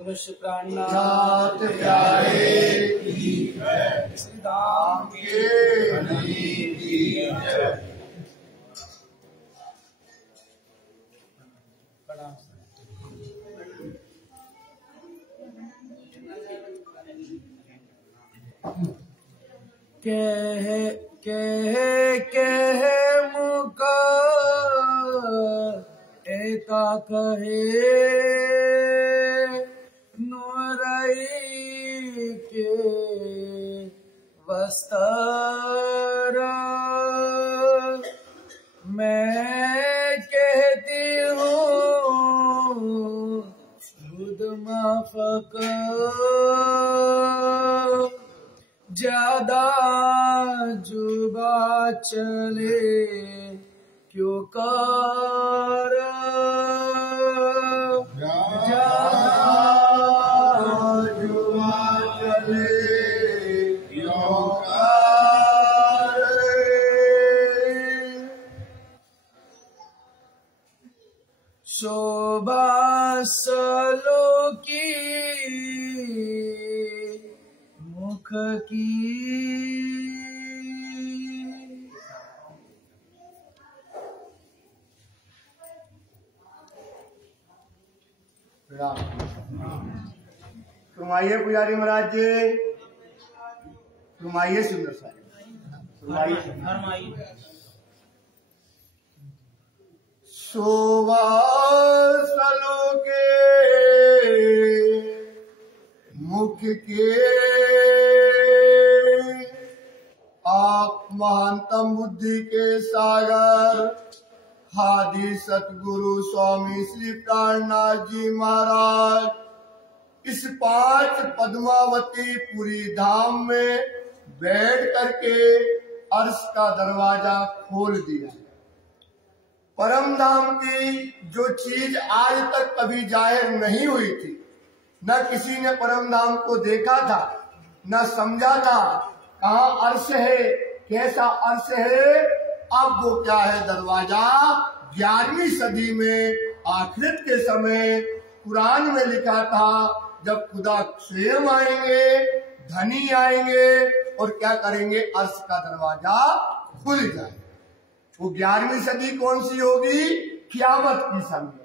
मनुष्य प्राणनाथ प्यारे की जय, श्री धाम के की जय। कह मुख एका कहे नुरई के वस्त्र मैं कहती हूँ खुद माफक ज्यादा जुबा चले क्यों कर शोभा सलो की मुख की तुम आइए पुजारी महाराज जी, तुम आइए सुंदर सा शोभा सलो के मुख के आप महानतम बुद्धि के सागर हादी सतगुरु स्वामी श्री प्राणनाथ जी महाराज इस 5 पद्मावती पुरी धाम में बैठ करके अर्श का दरवाजा खोल दिया। परम धाम की जो चीज आज तक कभी जाहिर नहीं हुई थी, न किसी ने परम धाम को देखा था, न समझा था कहाँ अर्श है, कैसा अर्श है। अब वो क्या है दरवाजा 11वीं सदी में आखिरत के समय कुरान में लिखा था, जब खुदा स्वयं आएंगे, धनी आएंगे और क्या करेंगे, अर्श का दरवाजा खुल जाए। वो 11वीं सदी कौन सी होगी, क़यामत की समय।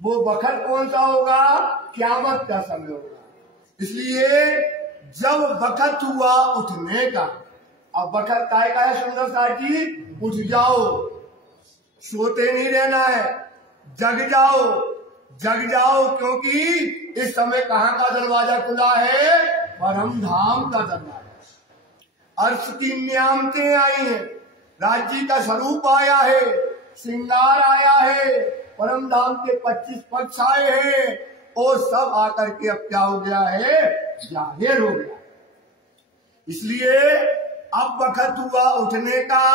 वो वक्त कौन सा होगा, क़यामत का समय होगा। इसलिए जब वक्त हुआ उठने का, अब वक्त काय का है सुंदर सा जी, उठ जाओ, सोते नहीं रहना है, जग जाओ, जग जाओ, क्योंकि इस समय कहाँ का दरवाजा खुला है, परम धाम का दरवाजा। अर्श की नियामतें आई हैं, राज्य का स्वरूप आया है, श्रृंगार आया है, परम धाम के 25 पक्ष आए हैं और सब आकर के अब क्या हो गया है, जाहिर हो गया। इसलिए अब वक्त हुआ उठने का,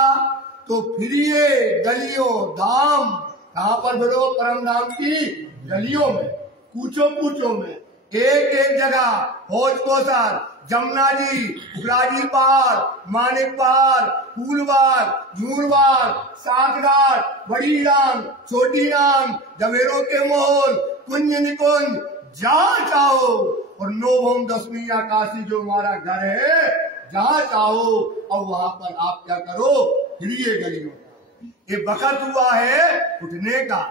तो फिर ये गलियों धाम कहाँ पर बढ़ो, परम धाम की गलियों में, कूचों कूचों में, एक एक जगह हौज कोसर, जमुना जी, उखराजी पहाड़, मानिक पहाड़, फूलवार, नूरवार, सातघाट, बड़ी राम, छोटी राम, जवेरों के मोहल, कुंज निकुंज, जहाँ चाहो, और नोभम 10वीं काशी जो हमारा घर है, जहाँ चाहो, और वहां पर आप क्या करो, फिरिए गलियों। ये वक्त हुआ है उठने का,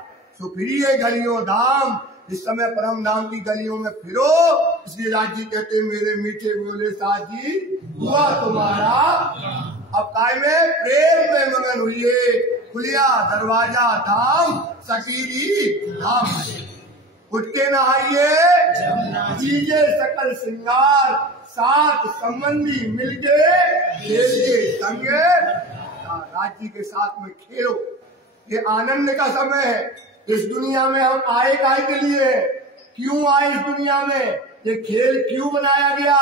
तो फिरिए गलियों धाम। इस समय परम धाम की गलियों में फिरो। इसलिए राज जी कहते मेरे मीठे बोले साजी हुआ तुम्हारा। अब काय में प्रेम में मगन हुए, खुलिया दरवाजा धाम सकीरी धाम। उठ के नहाइए, कीजिए सकल श्रृंगार, 7 संबंधी मिलके खेल के संगे राज्य के साथ में खेलो। ये आनंद का समय है। इस दुनिया में हम आए काय के लिए, क्यों आए इस दुनिया में, ये खेल क्यों बनाया गया,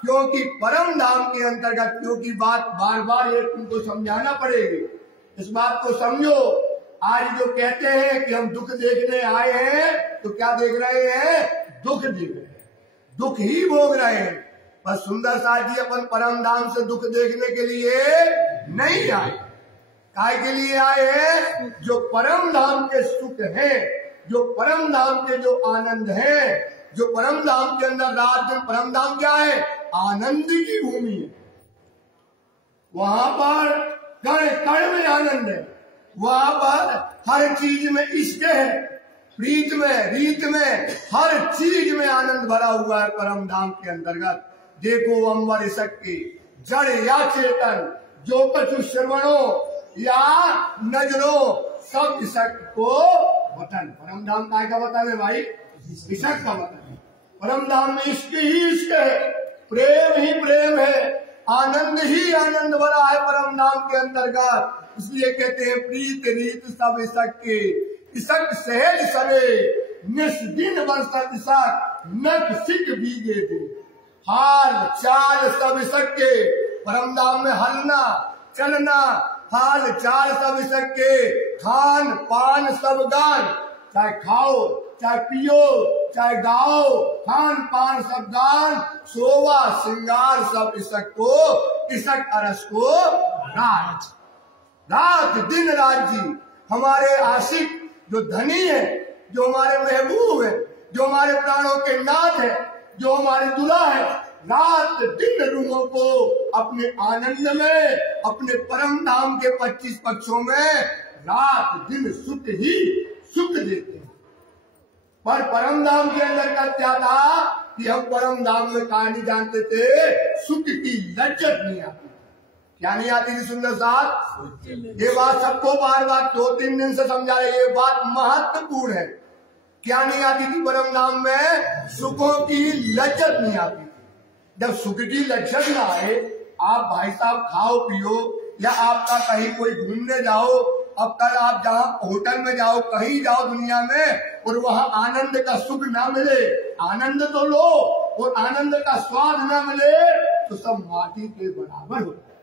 क्योंकि परम धाम के अंतर्गत, क्योंकि बात बार बार ये तुमको समझाना पड़ेगी। इस बात को समझो। आज जो कहते हैं कि हम दुख देखने आए हैं, तो क्या देख रहे हैं, दुख देख रहे हैं, दुख ही भोग रहे हैं। पर सुंदर साथ जी अपन परम धाम से दुख देखने के लिए नहीं आए। काय के लिए आए हैं, जो परम धाम के सुख हैं, जो परम धाम के जो आनंद हैं, जो परम धाम के अंदर रात दिन, परम धाम क्या है? आनंद की भूमि है। वहां पर कण कण में आनंद है, वहां पर हर चीज में इश्क है, प्रीत में, रीत में, हर चीज में आनंद भरा हुआ है परम धाम के अंतर्गत। देखो अम्बर इसक के जड़ या चेतन, जो कछु श्रवणो या नजरो, सब इसक को वतन। परम धाम का वतन है भाई, इसक का वतन है। परम धाम में इश्क ही इश्क है, प्रेम ही प्रेम है, आनंद ही आनंद भरा है परम धाम के अंतर्गत। इसलिए कहते हैं प्रीत रीत सब इसक के, इसक सहज सरे, निस्दिन बरसत इसक, नक सिक भीगे थे। हाल चाल सब इसक के, परम धाम में हलना चलना, हाल चाल सब इसक के, खान पान सब गान, चाहे खाओ चाहे पियो चाहे गाओ, खान पान सब गान, शोभा श्रृंगार सब इसक को, इसक अरस को राज। रात दिन राज्य हमारे आशिक जो धनी है, जो हमारे महबूब है, जो हमारे प्राणों के नाथ है, जो हमारे दुल्हा है, रात दिन रूहों को अपने आनंद में, अपने परम धाम के 25 पक्षों में रात दिन सुख ही सुख देते हैं। पर परम धाम के अंदर का क्या था कि हम परम धाम में कहा नहीं जानते थे, सुख की लज्जत नहीं आती। क्या नहीं आती थी सुंदर साथ? ये बात सबको बार बार 2-3 दिन से समझा रहे, ये बात महत्वपूर्ण है। क्या नहीं आती थी परम धाम में? सुखों की लज्जत नहीं आती थी। जब सुख की लज्जत ना आए, आप भाई साहब खाओ पियो, या आपका कहीं कोई घूमने जाओ, अब कल आप जहाँ होटल में जाओ, कहीं जाओ दुनिया में, और वहाँ आनंद का सुख ना मिले, आनंद तो लो और आनंद का स्वाद ना मिले, तो सब माटी के बराबर होता है।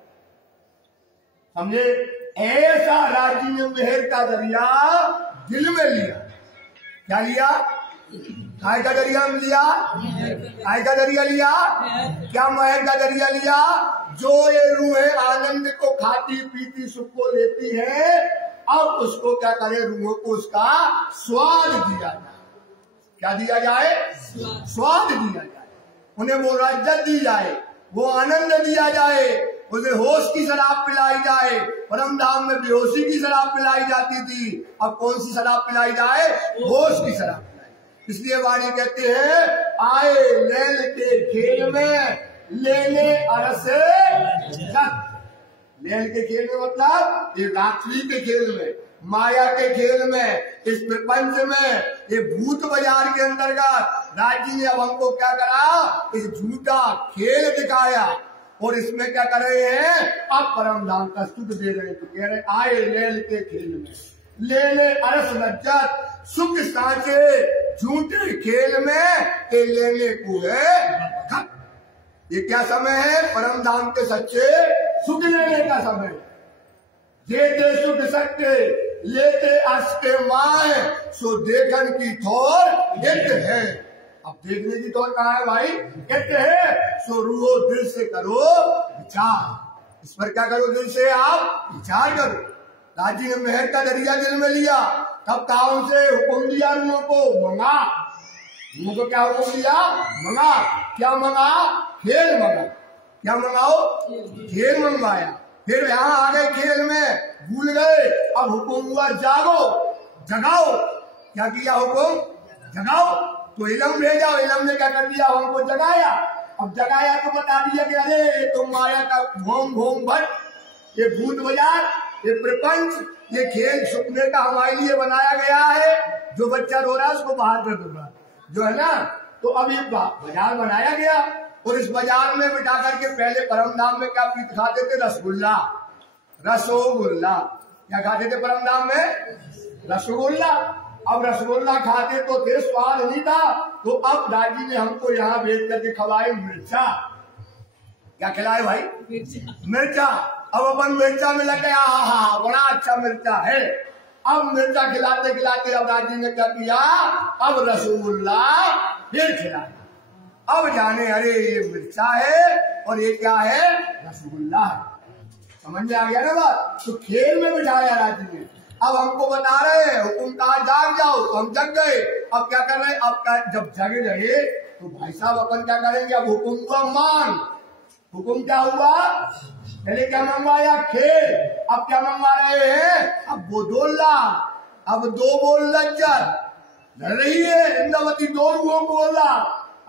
समझे? ऐसा राजी ने मेहर का दरिया दिल में लिया। क्या लिया? काय का दरिया में लिया? काय का दरिया लिया? क्या महर का दरिया लिया? जो ये रूहें आनंद को खाती पीती सुख को लेती है, अब उसको क्या करे? रूहों को उसका स्वाद दिया जाए। क्या दिया जाए? स्वाद दिया जाए। उन्हें वो लज्जत दी जाए, वो आनंद दिया जाए, उसे होश की शराब पिलाई जाए। परम धाम में बेहोशी की शराब पिलाई जाती थी, अब कौन सी शराब पिलाई जाए? होश की शराब पिलाई। इसलिए वाणी कहते हैं, आए लैल के खेल में लेने अरसे जग। लैल के खेल में मतलब ये रात्रि के खेल में, माया के खेल में, इस प्रपंच में, ये भूत बाजार के अंतर्गत राजी ने अब हमको क्या करा? इस झूठा खेल दिखाया, और इसमें क्या कर रहे हैं? अब परम धाम का सुख दे रहे हैं। तो कह रहे आए लैल के खेल में लेने अरस लज्जत, सुख साँचे झूठे खेल में, ये लेने को है। ये क्या समय है? परम धाम के सच्चे सुख लेने का समय। देते सुख सत्य लेते अस के माए, सो देखन की थोर हित है। अब देखने की तौर कहाँ है भाई? कहते हैं सो रूहो दिल से करो विचार। इस पर क्या करो? दिल से आप विचार करो। राजी ने मेहर का दरिया दिल में लिया, तब कहा उनसे हुक्म दिया रूहों को, मंगा। रूहों को क्या हुक्म दिया? मंगा। क्या मंगा? खेल मंगा। क्या मंगाओ? खेल मंगवाया। फिर यहाँ आ गए खेल में, भूल गए। अब हुक्म हुआ जागो, जगाओ। क्या किया हुक्म? जगाओ। तो इलम भेजा, इलम ने क्या कर दिया? हमको जगाया। अब जगाया तो बता दिया कि अरे ये तो माया का घोम घोम भट, ये भूत बाजार, ये प्रपंच, ये खेल छुपने का हमारे लिए बनाया गया है। जो बच्चा रो रहा है उसको बाहर कर दूंगा, जो है ना। तो अब ये बाजार बनाया गया, और इस बाजार में बिठा करके पहले परम धाम में क्या पीत खाते थे? रसगुल्ला, रसोगुल्ला। क्या खाते थे परम धाम में? रसगुल्ला। अब रसगुल्ला खाते तो थे, स्वाद नहीं था। तो अब राजी ने हमको यहाँ भेज करके खिलाए मिर्चा। क्या खिलाए भाई? मिर्चा। अब अपन मिर्चा में लगे, आहा बड़ा अच्छा मिर्चा है। अब मिर्चा खिलाते खिलाते अब राजी ने क्या किया? अब रसगुल्ला फिर खिलाया। अब जाने अरे ये मिर्चा है और ये क्या है? रसगुल्ला है। समझ में आ गया ना बात? तो खेल में बिठाया राजी ने। अब हमको बता रहे हैं हुकुम कहा जाग जाओ, तो हम जग गए। अब क्या कर रहे हैं, अब जब जगे रहे तो भाई साहब अपन क्या करेंगे, अब हुकुम हुआ मांग। हुकुम क्या हुआ, पहले क्या मंगवाया, खेल। अब क्या मंगवा रहे हैं, अब वो 2 लाख, अब 2 बोल लज्जत लड़ रही है। इंद्रावती 2 रूहों को बोला,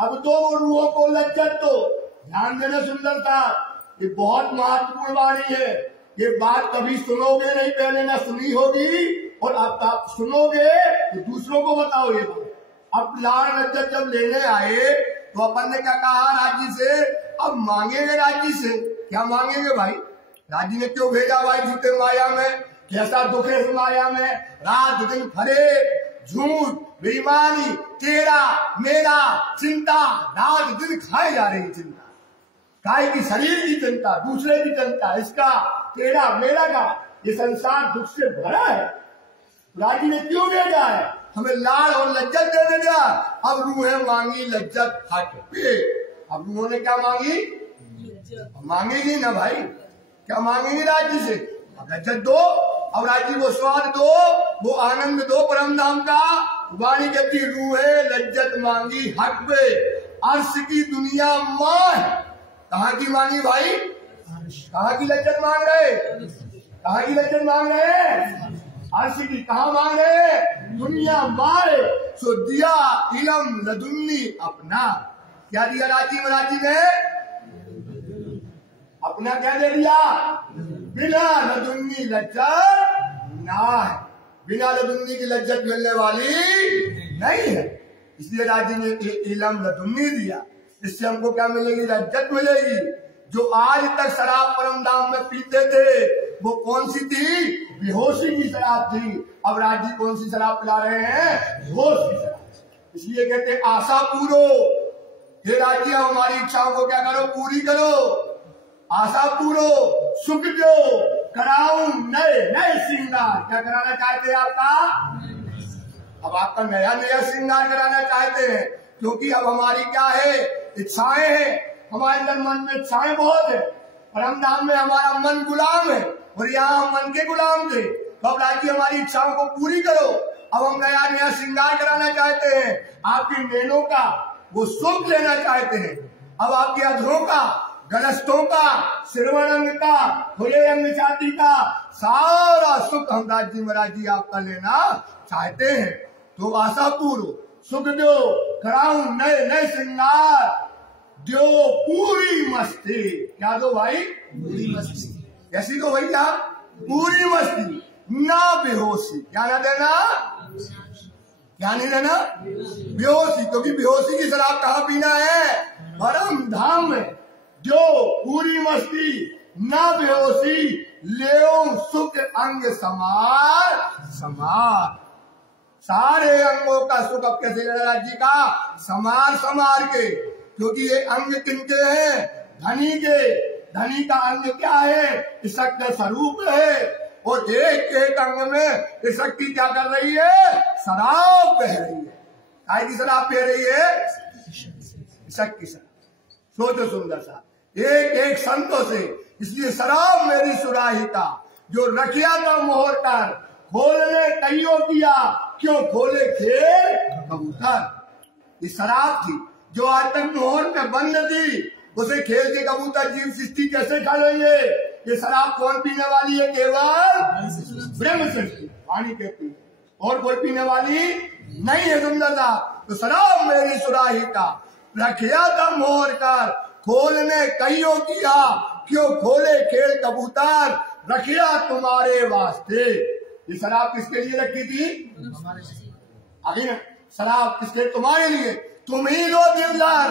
अब 2 रूहों को लज्जत। तो ध्यान देना सुंदर था, ये बहुत महत्वपूर्ण वाणी है। ये बात कभी सुनोगे नहीं, पहले ना सुनी होगी, और अब आप सुनोगे तो दूसरों को बताओ ये बात। अब लाड़ लज्जत जब लेने आए तो अपन ने क्या कहा राजी से, अब मांगेंगे राजी से। क्या मांगेंगे भाई, राजी ने क्यों भेजा भाई झूठे माया में, कैसा दुख है इस माया में, रात दिन फरे झूठ बेईमानी तेरा मेरा चिंता, रात दिन खाए जा रही चिंता, काय की शरीर की चिंता, दूसरे की चिंता, इसका तेरा मेरा का, ये संसार दुख से भरा है। राजी ने क्यों भेजा है, हमें लाड़ और लज्जत देने दिया। अब रूहें मांगी लज्जत हट पे। अब रूहों ने क्या मांगी, मांगेगी ना भाई, क्या मांगेगी राजी से, अब लज्जत दो, अब राजी वो स्वाद दो, वो आनंद दो परम धाम का। वाणी कहती रूहे लज्जत मांगी हक पे, अर्श की दुनिया मां। कहाँ की मांगी भाई, कहाँ की लज्जत मांग रहे, कहाँ की लज्जत मांग रहे, अर्श की। कहाँ मांग रहे, दुनिया मारे। सो दिया इलम लदुन्नी अपना। क्या दिया राजी ने, अपना क्या दे दिया, बिना लदुन्नी लज्जत ना है, बिना लदुन्नी की लज्जत मिलने वाली नहीं है। इसलिए राजी ने इलम लदुन्नी दिया। इससे हमको क्या मिलेगी, लज्जत मिलेगी। जो आज तक शराब परम धाम में पीते थे वो कौन सी थी, बेहोशी की शराब थी। अब राजी कौन सी शराब पिला रहे हैं, बेहोश की शराब। इसलिए कहते आशा पूरो, हे राजी हमारी इच्छाओं को क्या करो, पूरी करो। आशा पूरो, सुख दो, कराऊं नए नए श्रृंगार। क्या कराना चाहते हैं आपका, अब आपका नया नया श्रृंगार कराना चाहते हैं, क्योंकि अब हमारी क्या है, इच्छाएं हैं। हमारे अंदर मन में इच्छाएं बहुत है, परम धाम में हमारा मन गुलाम है, और यहाँ हम मन के गुलाम थे। तो अब राजी हमारी इच्छाओं को पूरी करो। अब हम नया नया श्रृंगार कराना चाहते हैं, आपकी नैनों का वो सुख लेना चाहते हैं। अब आपके अधरों का, गलस्तों का, श्रवण अंग का, खुले अंग छाती का सारा सुख हम राजी महाराजी आपका लेना चाहते हैं। तो आशा पूरो, सुख दो, कराऊं नए नए श्रृंगार, दो पूरी मस्ती। क्या दो भाई, पूरी मस्ती। कैसी दो भैया, पूरी मस्ती, ना बेहोशी। क्या ना देना, क्या नहीं देना, बेहोशी। क्योंकि बेहोशी की शराब कहाँ पीना है, परम धाम में। जो पूरी मस्ती, ना बेहोशी, ले सुख अंग समार समार। सारे अंगों का सुख अब कैसे लेना राज्य का, समार समार के। क्योंकि ये अंग किनके हैं, धनी के। धनी का अंग क्या है, शक्ति स्वरूप है, और एक एक अंग में ये शक्ति क्या कर रही है, शराब बह रही है। काय की शराब बह रही है, शक्ति शराब। सोचो सुंदर सा, एक एक संतों से। इसलिए शराब मेरी सुराहिता, जो रखिया का मोहर कर, खोलने कईयों किया, क्यों खोले खेल कबूतर। ये शराब थी जो आज तक मोहर में बंद थी, उसे खेल के कबूतर जीव सृष्टि कैसे खा लेंगे। ये शराब कौन पीने वाली है, केवल ब्रह्म सृष्टि वाणी कहती है, और कोई पीने वाली नहीं है। सुंदरता तो शराब मेरी सुराहिता, रखिया था मोहर कर, खोलने कईयों किया, क्यों खोले खेल कबूतर, रखिया तुम्हारे वास्ते। ये शराब किसके लिए रखी थी, आगे ना, शराब किसके, तुम्हारे लिए। तुम ही लो दिलदार,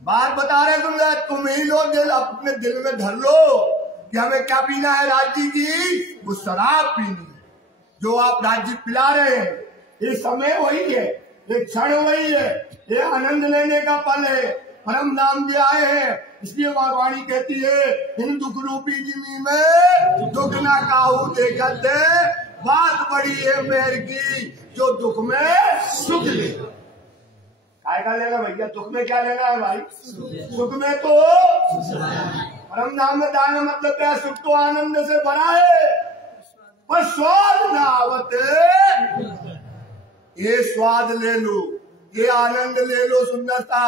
बात बता रहे तुम, तुम ही लो दिल, अपने दिल में धर लो कि हमें क्या पीना है, राज्य की वो शराब पीनी है जो आप राज्य पिला रहे हैं। ये समय वही है, ये क्षण वही है, ये आनंद लेने का पल है। परम नाम के आए हैं, इसलिए वाणी कहती है, इन दुख रूपी जिमी में दुख ना काहू देखते, बात बड़ी है मेर की, जो दुख में सुख ले। काय का लेना भैया, दुख में क्या लेना है भाई, सुख में तो परम नाम में दान मतलब क्या, सुख तो आनंद से भरा है। पर स्वाद न आवत। ये स्वाद ले लो, ये आनंद ले लो सुंदरता,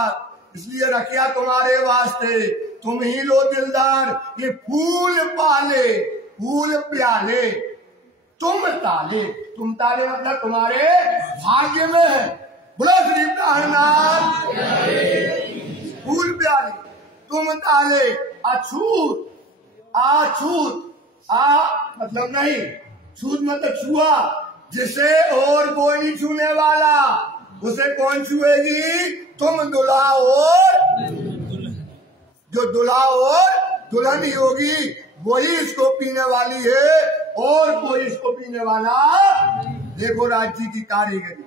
इसलिए रखिया तुम्हारे वास्ते। तुम ही लो दिलदार ये फूल पाले, फूल प्याले तुम ताले। तुम ताले मतलब तुम्हारे भाग्य में है। बोलो श्री प्राणनाथ। फूल प्याले तुम ताले, अछूत, आछूत, मतलब नहीं, छूत मतलब छुआ, जिसे और कोई नहीं छूने वाला, उसे कौन छुएगी? तुम दुल्हा और जो दुल्हा और दुल्हन ही होगी, वही इसको पीने वाली है, और कोई इसको पीने वाला। देखो राज्य की कारीगरी,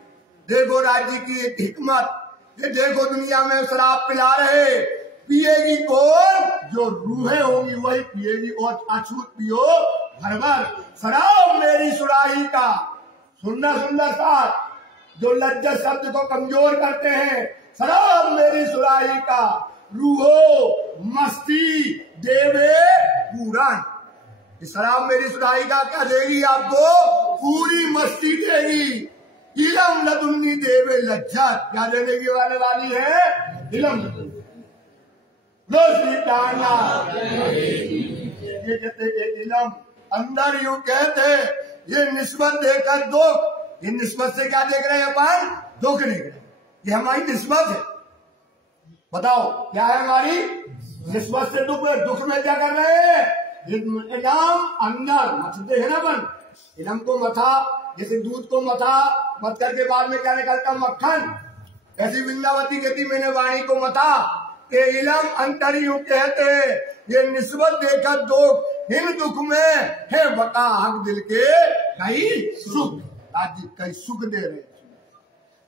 देखो राज्य की एक हिकमत, ये देखो दुनिया में शराब पिला रहे, पिएगी कौन? जो रूहें होंगी वही पिएगी, और अछूत पियो भर भर। शराब मेरी सुराही का, सुंदर सुंदर साथ जो लज्जत शब्द को कमजोर करते हैं। शराब मेरी सुराही का, रूहो मस्ती देवे पूरन। शराब मेरी सुराही का क्या देगी आपको? पूरी मस्ती देगी। इलम लदुन्नी देवे लज्जत, क्या देने की वाले वाली है? इलम श्री प्राणनाथ। ये कहते इलम अंदर यूं कहते, ये निस्बत देकर दुख, ये निस्बत से क्या देख रहे हैं अपन? दुख देख रहे हैं, ये हमारी निस्बत है। बताओ क्या है हमारी निस्बत से? दुख। दुख में क्या कर रहे हैं? इलम अंदर मथते है ना अपन, इलम को मथा, जैसे दूध को मथा, मत करके बाद में क्या निकलता? मक्खन। ऐसी वृंदावती कहती मैंने वाणी को मथा। ये इलम अंतर यूं कहते, ये निस्बत देकर दुख, इन दुख में है बता हक दिल के कई सुख। आज कई सुख दे रहे हैं,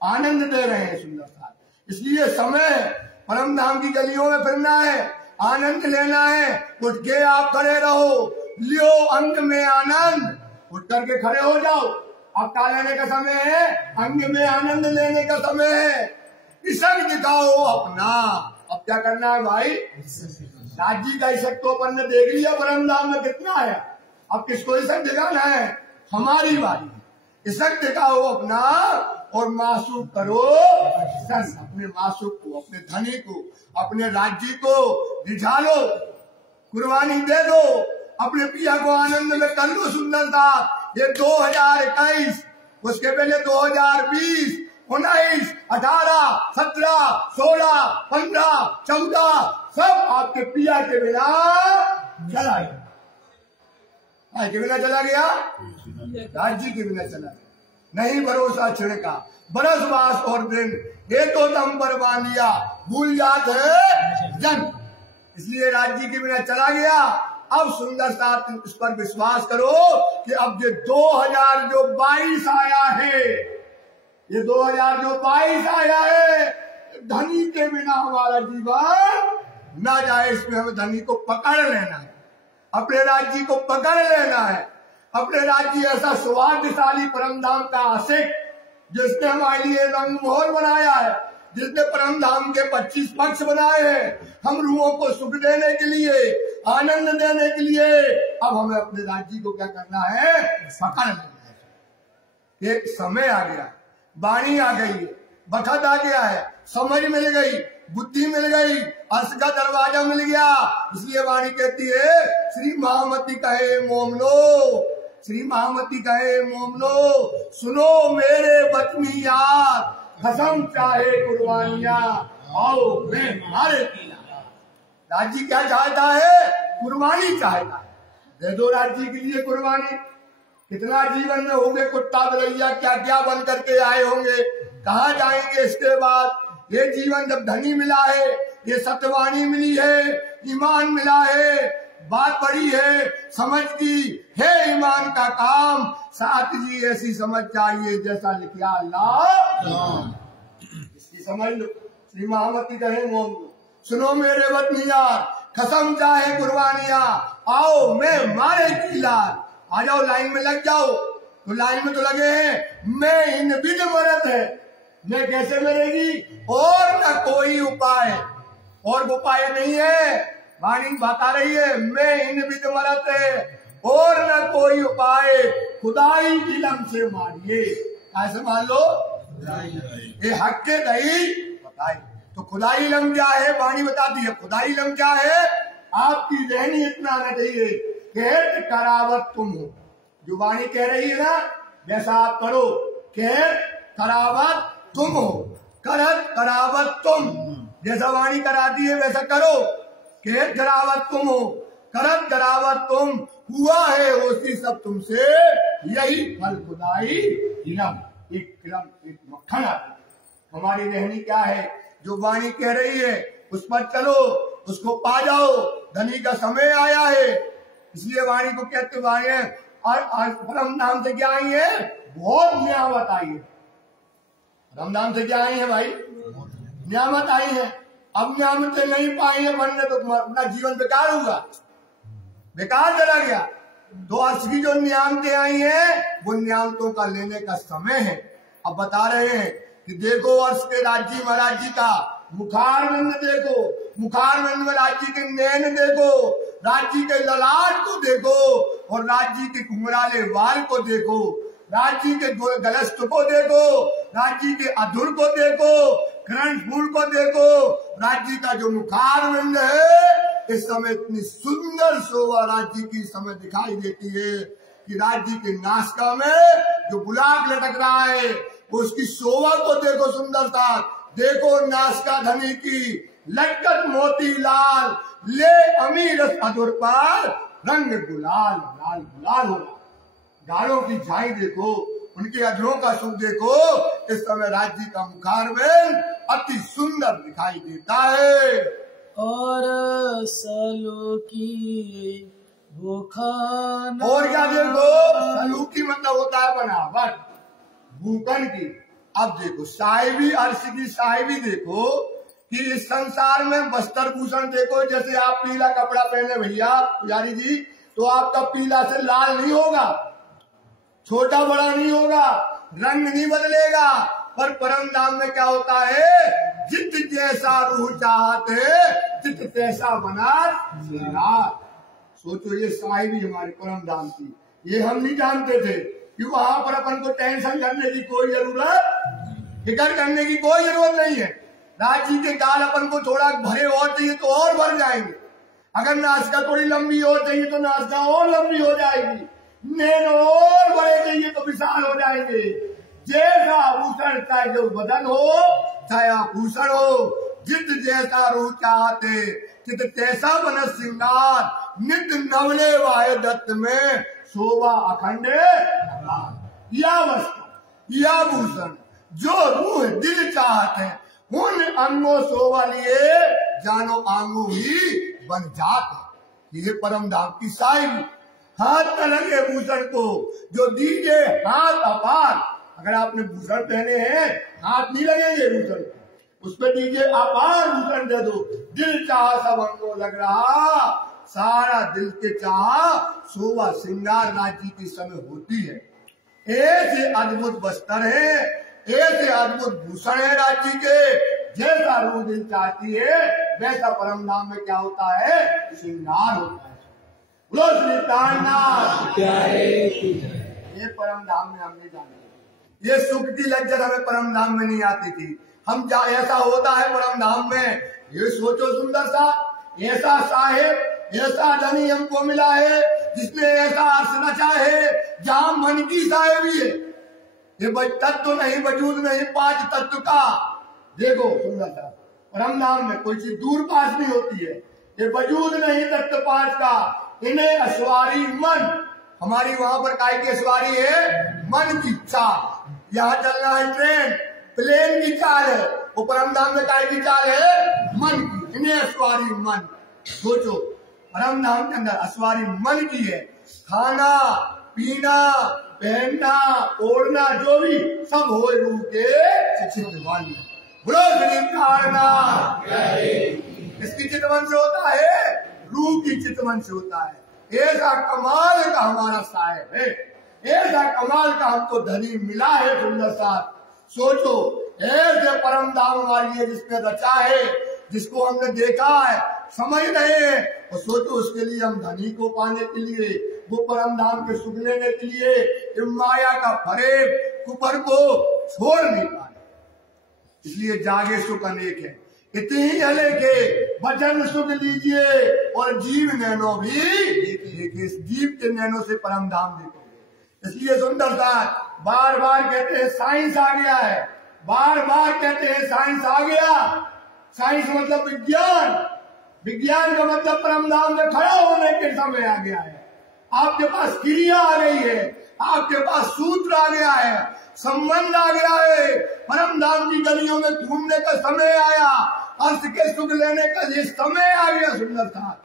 आनंद दे रहे हैं सुंदरता। इसलिए समय परम धाम की गलियों में फिरना है, आनंद लेना है। उठ के आप खड़े रहो, लियो अंग में आनंद, उठ करके खड़े हो जाओ। अब क्या लेने का समय है? अंग में आनंद लेने का समय है। इसक दिखाओ अपना। अब क्या करना है भाई? राज्य का इसक तो अपन ने देख लिया परम धाम में कितना है, अब किसको इसक दिखाना है? हमारी बारी। इसक दिखाओ अपना और मासूक करो सन। अपने मासूक को, अपने धनी को, अपने राज्य को रिझा लो, कुर्बानी दे दो, अपने पिया को आनंद में कर लो सुंदरता। ये 2021, उसके पहले 2020, 19, 18, 17, 16, 15, 14 सब आपके पिया के बिना चला गया। के बिना चला गया, राज्य के बिना चला गया। नहीं भरोसा छिड़का बरस बास और दिन, ये तो दम पर बांध लिया, भूल जात है जन। इसलिए राज्य के बिना चला गया। अब सुंदर साथ इस पर विश्वास करो कि अब ये 2022 आया है, ये 2022 आया है, धनी के बिना हमारा जीवन ना जाए। इसमें हमें धनी को पकड़ लेना है, अपने राज्य को पकड़ लेना है। अपने राज्य ऐसा सौभाग्यशाली परम धाम का आशिक, जिसने हमारे लिए रंग मोहर बनाया है, जिसने परम धाम के 25 पक्ष बनाए हैं, हम रूहों को सुख देने के लिए, आनंद देने के लिए। अब हमें अपने राज्य को क्या करना है? पकड़ लेना है। एक समय आ गया, वाणी आ गई है, बखत आ गया है, समझ मिल गई, बुद्धि मिल गई, अर्श का दरवाजा मिल गया। इसलिए वाणी कहती है, श्री महामती कहे मोमनो, श्री महामती कहे मोमनो, सुनो मेरे वतनी यार, कसम चाहे कुर्बानियां, आओ मैं मारे पीला। राज्य क्या चाहता है? कुर्बानी चाहता है। दे दो राज्य के लिए कुर्बानी। कितना जीवन में होंगे कुत्ता बिलैया, क्या क्या बन करके आए होंगे, कहाँ जाएंगे इसके बाद? ये जीवन जब धनी मिला है, ये सत्यवाणी मिली है, ईमान मिला है, बात बड़ी है, समझ की है ईमान का काम। साथ जी ऐसी समझ चाहिए जैसा लिखा अल्लाह, इसकी समझ लो। श्री महामती कहे मोम, सुनो मेरे वतनिया, कसम चाहे कुर्बानियां, आओ मैं मारे की लाल। आ जाओ, लाइन में लग जाओ। तो लाइन में तो लगे हैं, मैं इन विध मरत है, मैं कैसे मरेगी? और न कोई उपाय, और उपाय नहीं है। वाणी बता रही है, मैं इन विध मरत है, और न कोई उपाय, खुदाई इलम से मारिए। ऐसे मान लो ये हक के दही बताए। तो खुदाई इलम क्या है, वाणी बताती है। खुदाई इलम क्या है, आपकी रहनी इतना आना चाहिए कि करावत तुम हो। जो वाणी कह रही है ना वैसा आप करो। कह करावत तुम हो, करत करावत तुम। जैसा वाणी कराती है वैसा करो। कह करावत तुम हो, करत करावत तुम। हुआ है होती सब तुमसे, यही फल खुदाई इलम। एक क्रम एक मक्खन आती है। हमारी रहनी क्या है, जो वाणी कह रही है उस पर चलो, उसको पा जाओ। धनी का समय आया है, इसलिए वाणी को कहते वाणी है। और परम नाम से क्या आई है, बहुत नियामत आई है। परम नाम से क्या आई है भाई, नियामत आई है। अब नियामतें नहीं पाई है बनने तो अपना जीवन बेकार हुआ, बेकार चला गया। तो अर्श की जो नियामतें आई हैं वो नियामतों का लेने का समय है। अब बता रहे हैं कि देखो अर्श के राज्य महाराज जी का मुखारविंद देखो, मुखारविंद में राज्य के नैन देखो, राज्य के ललाट को देखो, और राज्य के घुंघराले वाल को देखो, राज्य के गलस्त को देखो, राज्य के अधुर को देखो, करण फूल को देखो। राज्य का जो मुखारविंद है इस समय इतनी सुंदर शोभा राज्य की समय दिखाई देती है कि राज्य के नासिका में जो गुलाब लटक रहा है उसकी शोभा को देखो, सुंदरता देखो। नासिका धनी की लटकत मोती लाल, ले अमीर अधुर पर रंग गुलाल, लाल गुलाल हो रहा। गालों की झाई देखो, उनके अधरों का सुख देखो। इस समय राज्य का मुखारविंद अति सुंदर दिखाई देता है। और सलो की वो खाना, और क्या देखो, सलूकी मतलब होता है बनावट, भूखन की। अब देखो साहिबी, अर्श की साहिबी देखो कि इस संसार में वस्त्र भूषण देखो। जैसे आप पीला कपड़ा पहने भैया पुजारी जी, तो आपका पीला से लाल नहीं होगा, छोटा बड़ा नहीं होगा, रंग नहीं बदलेगा। पर परम धाम में क्या होता है, जित जैसा रूह चाहते चित तैसा बना श्रृंगार। सोचो ये साहिबी हमारे परम धाम की, ये हम नहीं जानते थे कि वहां पर अपन को टेंशन करने की कोई जरूरत, फिक्र करने की कोई जरूरत नहीं है। राज्य के गाल अपन को थोड़ा भरे और चाहिए तो और भर जाएंगे, अगर नासिका थोड़ी लंबी और चाहिए तो नासिका और लंबी हो जाएगी, नैन और बड़े चाहिए तो विशाल हो जाएंगे। जैसा आभूषण चाहे जो बदन हो चाहे आभूषण हो, जित जैसा रूह चाहते चित तैसा बन श्रृंगार। नित्य नवले वाहे दत्त में शोभा अखंड या वस्त्र या भूषण, जो रूह दिल चाहते उन अंगों शोभा लिए जानो आंगू ही बन जाते। ये परम धाम की साहिब। हाथ न लगे भूषण को जो दीजिए हाथ अपार। अगर आपने भूषण पहने हैं हाथ नहीं लगेंगे भूषण को, उस पर दीजिए अपार भूषण दे दो। दिल चाह सब अंगों लग रहा, सारा दिल के चाह शोभा श्रृंगार राज्य की समय होती है। ऐसे अद्भुत वस्त्र है, ऐसे अद्भुत भूषण है राज्य के। जैसा रूह दिल चाहती है वैसा परम धाम में क्या होता है, श्रृंगार होता है। ये परम धाम में हमने जाना, ये सुख की लज्जत हमें परम धाम में नहीं आती थी। हम ऐसा होता है परम धाम में, ये सोचो सुंदर सा, ऐसा साहेब ऐसा धनी हमको मिला है जिसने ऐसा अर्श रचा है जहां मन की साहेबी है। ये तत्व नहीं, वजूद नहीं, पांच तत्व का देखो सुंदर सा। परम धाम में कोई चीज दूर पास नहीं होती है, ये वजूद नहीं तत्व पांच का। इन्हें असवारी मन, हमारी वहां पर काय की असवारी है, मन की चाल। यहाँ चलना है ट्रेन, प्लेन की चाल है, वो परम धाम में काय की चाल है, मन की। इन्हें असवारी मन। सोचो परम धाम के अंदर असवारी मन की है। खाना पीना पहनना ओढ़ना जो भी सब हो रूह के चितवन। किसकी चितवन से होता है, रूह की चितवन से होता है। ऐसा कमाल का हमारा साहेब है, ऐसा कमाल का हमको धनी मिला है सुंदर सा। सोचो ऐसे परम धाम हमारी है जिसने रचा है, जिसको हमने देखा है, समझ रहे हैं, और सोचो उसके लिए हम धनी को पाने के लिए वो परम धाम के सुख लेने के लिए माया का फरेब कुपर को छोड़ नहीं पाए। इसलिए जागे सुख अनेक है, इतनी हले के वचन सुख लीजिए और जीव नैनो भी देखिए। इस जीव के नैनो से परम धाम देखोगे। इसलिए सुंदर सा बार बार कहते हैं साइंस आ गया है, बार बार कहते हैं साइंस आ गया। साइंस मतलब विज्ञान, विज्ञान का मतलब परम धाम में खड़ा होने के समय आ गया है। आपके पास क्रिया आ गई है, आपके पास सूत्र आ गया है, संबंध आ गया है। परम धाम की गलियों में घूमने का समय आया, अर्थ के सुख लेने का ये समय आ गया। सुंदर था,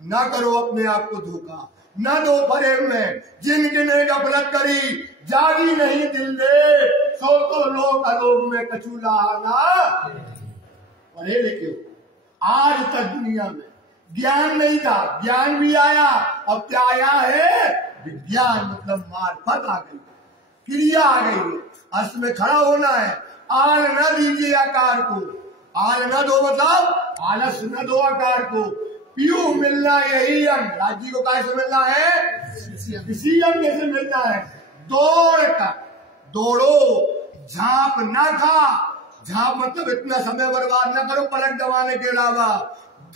ना करो अपने आप को धोखा, न दो फरेब में जिनकी ने गफलत करी, जागी नहीं दिल दे, सो तो लोग अलोक में कचूला आना। पढ़े लिखे आज तक दुनिया में ज्ञान नहीं था, ज्ञान भी आया। अब क्या आया है? विज्ञान, मतलब मार्फत आ गई, क्रिया आ गई है। अर्थ में खड़ा होना है। आल न दीजिए आकार को, आल न दो मतलब आलस न दो आकार को। पीयू मिलना यही अंग, राज्य को कैसे मिलना है? इसी अंग से मिलना है। दौड़ कर दौड़ो, झांप ना खा, झांप मतलब इतना समय बर्बाद ना करो पलक दबाने के अलावा।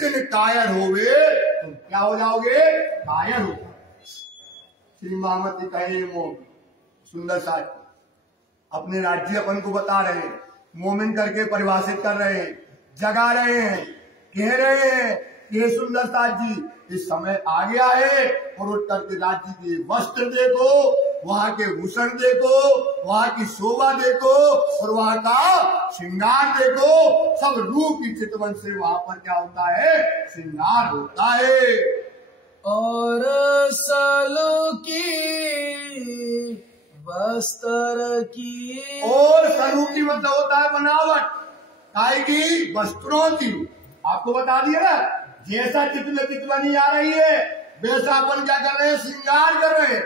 दिन कायर होवे तुम क्या हो जाओगे? कायर हो। श्री महामती कहे मोमिन, सुंदर सा अपने राज्य अपन को बता रहे हैं, मोमिन करके परिभाषित कर रहे हैं, जगा रहे हैं, कह रहे हैं कि सुंदर सा जी इस समय आ गया है और उठ करके राज्य के वस्त्र देखो, वहां के भूषण देखो, वहां की शोभा देखो और वहां का श्रृंगार देखो। सब रूप की चितवन से वहां पर क्या होता है? श्रृंगार होता है। और सलो की वस्त्र की, और सरू की मतलब होता है बनावट, काय की? वस्त्रों की। आपको बता दिया ना, जैसा चित्र में चितवनी आ रही है वैसा अपन क्या कर रहे हैं? श्रृंगार कर रहे हैं।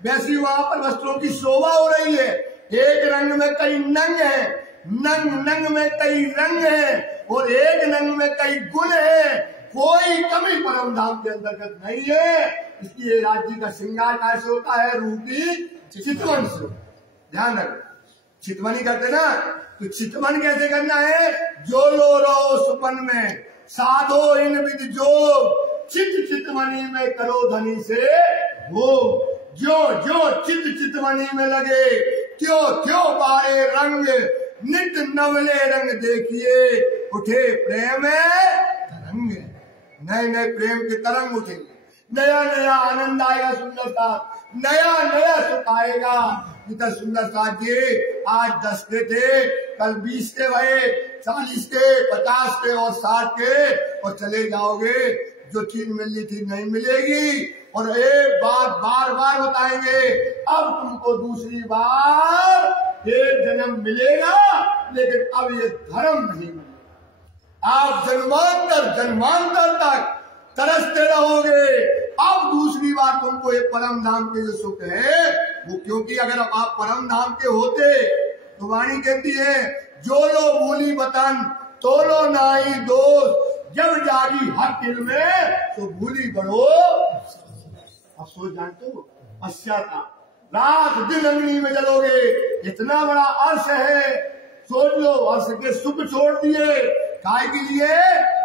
वैसी वहां पर वस्त्रों की शोभा हो रही है। एक रंग में कई नंग है, नंग नंग में कई रंग है और एक नंग में कई गुण है। कोई कमी परम धाम के अंतर्गत नहीं है। इसलिए राज्य का श्रृंगार कैसे होता है? रूपी चितवन से। ध्यान रखो, चितवनी करते ना, तो चितवन कैसे करना है? जो लो रो सुपन में साधो इन विद जोग, चित चितवनी में करो धनी से भोग। जो जो चित चितवनी में लगे, त्यों त्यों बारे रंग, नित नवले रंग देखिए, उठे प्रेम तरंग। नए नए प्रेम के तरंग उठेंगे, नया नया आनंद आएगा, सुंदरता नया नया सुख आएगा। इधर सुंदर साथ जी आज 10 के थे, कल 20 के भये, 40 के, 50 के और 60 के, और चले जाओगे। जो चीज मिलनी थी नहीं मिलेगी। और एक बात बार बार बताएंगे, अब तुमको दूसरी बार एक जन्म मिलेगा, लेकिन अब ये धर्म नहीं मिलेगा। आप जन्मांतर जन्मांतर तक तरसते रहोगे। अब दूसरी बार तुमको एक परम धाम के जो सुख है वो, क्योंकि अगर आप परम धाम के होते तो वाणी कहती है, जो लो भूली वतन तो लो नाई दोस्त, जब जागी हक दिल में तो भूली बढ़ो अफसोस। जानते हो पश्चाताप, रात दिन अग्नि में जलोगे। इतना बड़ा अर्श है, सोच लो, अर्श के सुख छोड़ दिए काय के लिए?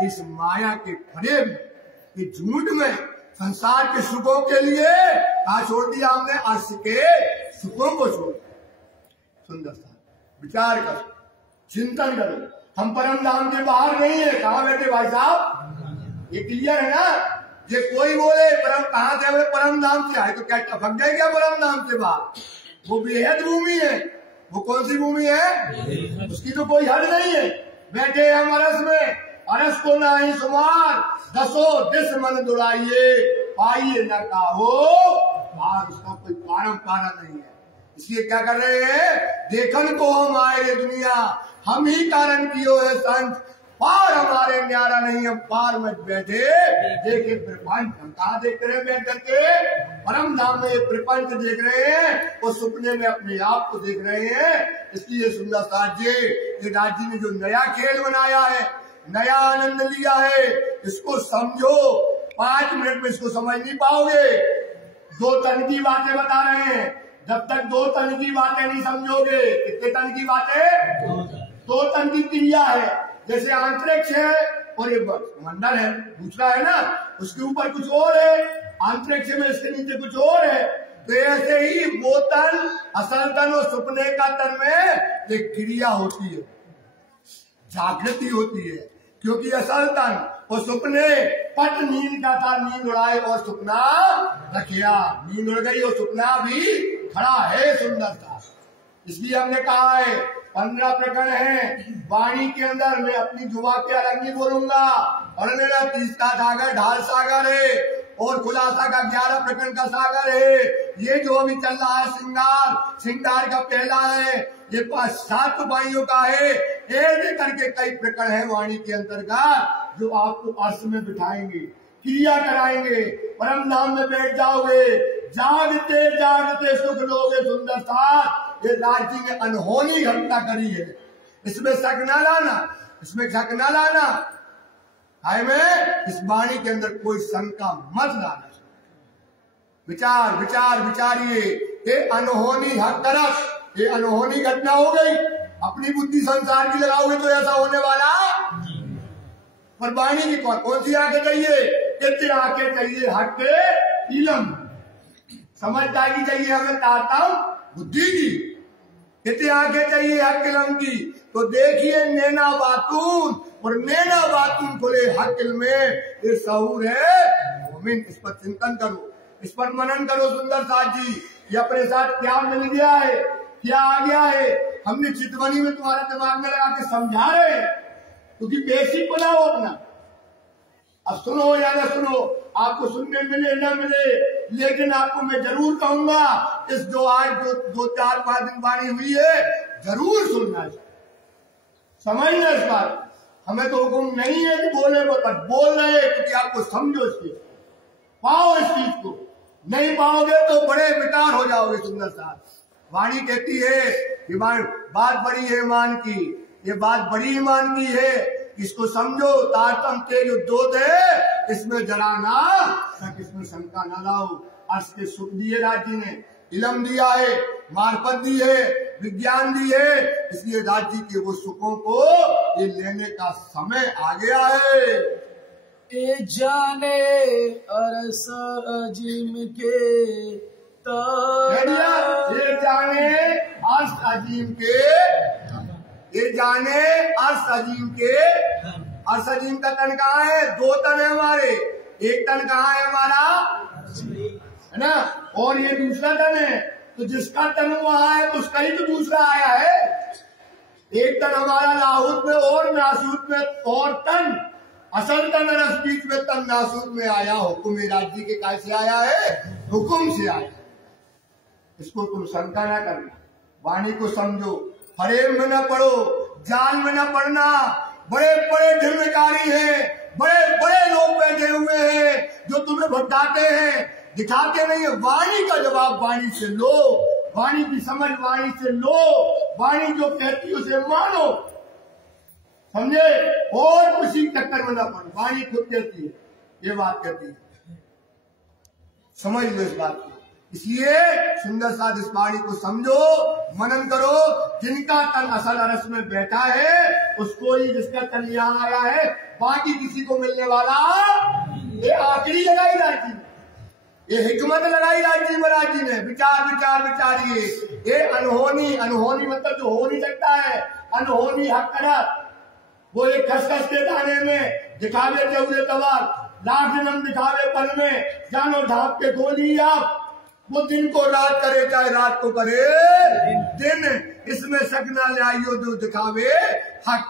इस माया के फरेब में, इस झूठ में, संसार के सुखों के लिए कहा छोड़ दिया हमने? अर्श के सुखों को छोड़ दिया। सुंदर सा विचार करो, चिंतन करो। हम परम धाम के बाहर नहीं है। कहाँ बैठे भाई साहब? ये क्लियर है ना? ये कोई बोले परम कहाँ से हमें परम धाम से आए तो क्या टपक गए क्या परम धाम से बाहर? वो बेहद भूमि है। वो कौन सी भूमि है? उसकी तो कोई हद नहीं है। बैठे हम अरस में, अरस को ना ही सुमार, दसों दिस मन दुड़ाइए, पाइए न काहो बाहर। उसका कोई पारंपरा नहीं है। इसलिए क्या कर रहे हैं? देखन को हम आए रे दुनिया, हम ही कारण कियो है संत, पार हमारे न्यारा नहीं, हम पार मत बैठे देखे प्रपंच। हम कहा देख रहे हैं बैठ करके? परम धाम में प्रपंच देख रहे हैं और सपने में अपने आप को देख रहे हैं। इसलिए सुंदर साथ जी, ये राज्य ने जो नया खेल बनाया है, नया आनंद लिया है, इसको समझो। 5 मिनट में इसको समझ नहीं पाओगे। दो तन की बातें बता रहे हैं। जब तक दो तन की बातें नहीं समझोगे, कितने तन की बातें? दो तन की क्रिया है। जैसे अंतरिक्ष है और ये मंडल है, दूसरा है ना, उसके ऊपर कुछ और है, अंतरिक्ष में इसके नीचे कुछ और है। तो ऐसे ही वो तन, असल तन और सपने का तन में एक क्रिया होती है, जागृति होती है। क्योंकि असल तन और सपने पट नींद का था, नींद उड़ाए और सपना रखिया। नींद उड़ गई और सपना भी खड़ा है, सुंदर था। इसलिए हमने कहा है 15 प्रकरण है वाणी के अंदर। मैं अपनी जुबा पे अलग नहीं बोलूंगा। और मेरा 30 का सागर ढाल सागर है और खुलासा का 11 प्रकरण का सागर है। ये जो अभी चल रहा है श्रृंगार का पहला है, ये 7 वाणियों का है। ऐसे करके कई प्रकरण है वाणी के अंतर्गत जो आपको अर्थ में बिठाएंगे, क्रिया कराएंगे, परम धाम में बैठ जाओगे, जागते जागते सुख लोगे। सुंदर सा ये राज्य ने अनहोनी घटना करी है, इसमें शक न लाना, इसमें शक न लाना। है में इस वाणी के अंदर कोई शंका मत लाना। विचार विचार विचारिए। ये अनहोनी हर तरफ ये अनहोनी घटना हो गई। अपनी बुद्धि संसार की लगाओगे तो ऐसा होने वाला। पर वाणी की कौन सी आंखें चाहिए? कितनी आंखें चाहिए? हट के इलम समझदारी चाहिए हमें, तारतम बुद्धि की। कितनी आंखें चाहिए? हक इलम की। तो देखिए नैना बातून और नैना बातून खुले हक में, ये सहूर है मोमिन। इस पर चिंतन करो, इस पर मनन करो। सुंदर साथ जी, ये अपने साथ क्या मिल गया है, क्या आ गया है, हमने चितवनी में तुम्हारे दिमाग में लगा के समझा रहे हैं। क्योंकि बेसिक बनाओ अपना। अब सुनो या न सुनो, आपको सुनने मिले न मिले, लेकिन आपको मैं जरूर कहूंगा इस जो आज जो 2-4-5 दिन वाणी हुई है, जरूर सुनना चाहिए, समझना इस बात। हमें तो हुक्म नहीं है कि बोले, पर बोल रहे हैं क्योंकि आपको समझो इस चीज, पाओ इस चीज को। नहीं पाओगे तो बड़े बेकार हो जाओगे। सुंदर साहब, वाणी कहती है ये बात बड़ी है ईमान की, ये बात बड़ी ईमान की है, इसको समझो। तारतम के जो दूत है इसमें जरा ना, इसमें शंका ना लाओ। अर्थ के सुख दिए राज्य ने, इलम दिया है, मार्फत दी है, विज्ञान दी है। इसलिए राज्य के वो सुखों को ये लेने का समय आ गया है। ए जाने अरस अजीम के ये जाने अर्श अजीम के, ये जाने अर्श अजीम के। अर्श अजीम का तन कहाँ है? 2 तन है हमारे। एक तन कहाँ है हमारा, है ना, और ये दूसरा तन है। तो जिसका तन वहां है तो उसका ही तो दूसरा आया है। एक तन हमारा लाहूत में और नासूत में और तन, असल तन रस बीच में तन नासूत में आया। हुक्म राज्य के कैसे आया है? हुक्म से आया। इसको तुम शंका ना करना, वाणी को समझो, फरेब में न पड़ो, जाल में न पड़ना। बड़े बड़े धर्मकारी हैं, बड़े बड़े लोग बैठे हुए हैं जो तुम्हें भटकाते हैं, दिखाते नहीं है। वाणी का जवाब वाणी से लो, वाणी की समझ वाणी से लो, वाणी जो कहती है उसे मानो, समझे? और किसी चक्कर में न पड़ो, वाणी खुद कहती है, ये बात कहती है, समझ लो इस बात को। इसलिए सुंदर साथ इस वाणी को समझो, मनन करो। जिनका तन असल अरस में बैठा है उसको ही, जिसका तन यहाँ आया है, बाकी किसी को मिलने वाला। ये आखिरी लगाई राज्य ने, ये हिकमत लगाई राज्य महाराज जी ने। विचार विचार विचारिए। ये अनहोनी, अनहोनी मतलब जो हो नहीं सकता है, अनहोनी हक करत। वो एक खसखस के दाने में दिखावे जरूरे तवार, लाख जन्म दिखावे पल में, जानो ढाप के गोली आप। वो दिन को रात करे चाहे रात को करे दिन, इसमें शक न लाइयो जो दिखावे हक,